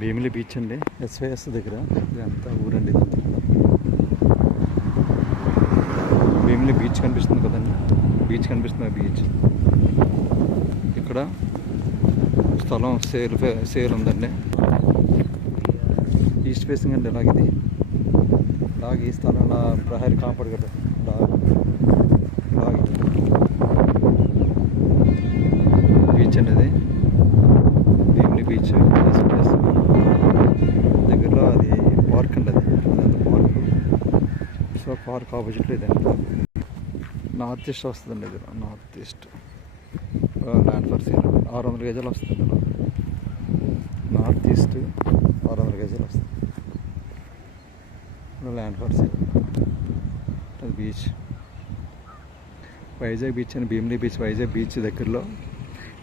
Bheemili beach అండి, SYS దగ్గర. ఇదంతా ఊరండి. ఇదంతా భీమిలి బీచ్ కనిపిస్తుంది కదండి, బీచ్ కనిపిస్తుంది. బీచ్ ఇక్కడ స్థలం సేల్ ఉందండి. ఈస్ట్ ఫేసింగ్ అండి. ఇలాగ ఈ స్థలం ఇలా ప్రహరీ కాపాడు కదా, ఇలాగ బీచ్ అనేది భీమిలి బీచ్. దగ్గరలో అది పార్క్ అండి, అదంతా పార్క్. సో పార్క్ ఆపోజిట్లో ఇదంతా నార్త్ ఈస్ట్ వస్తుందండి. ఇది north east land for sale 600 గజాలు వస్తుంది. ఇలా నార్త్ ఈస్ట్ 600 గజాలు వస్తుంది ల్యాండ్ ఫర్ సేల్. అది బీచ్, వైజాగ్ బీచ్ అని, భీమిలి బీచ్ వైజాగ్ బీచ్ దగ్గరలో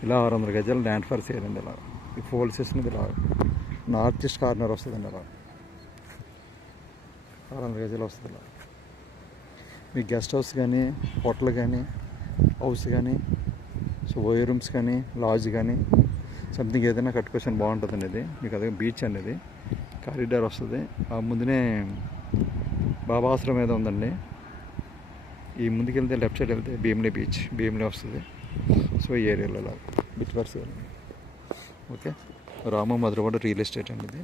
ఇలా 600 గజాలు ల్యాండ్ ఫర్ సేల్ అండి. ఇలా ఈ ఫోల్డ్ చేసినది ఇలా నార్త్ ఈస్ట్ కార్నర్ వస్తుందండి. అలా 600 గజాలు వస్తుంది. ఇలా మీ గెస్ట్ హౌస్ కానీ, హోటల్ కానీ, హౌస్ కానీ, సో ఓయో రూమ్స్ కానీ, లాడ్జ్ కానీ, సంథింగ్ ఏదైనా కట్టుకోవచ్చు. బాగుంటుందండి ఇది. మీకు అదే బీచ్ అనేది కారిడార్ వస్తుంది. ఆ ముందునే బాబా ఆశ్రమం ఏదో ఉందండి. ఈ ముందుకెళ్తే లెఫ్ట్ సైడ్ వెళ్తే భీమిలి బీచ్, భీమిలి వస్తుంది. సో ఈ ఏరియాలో బీచ్ పర్స్. ఓకే, రాము మధురవాడ రియల్ ఎస్టేట్ అండి ఇది.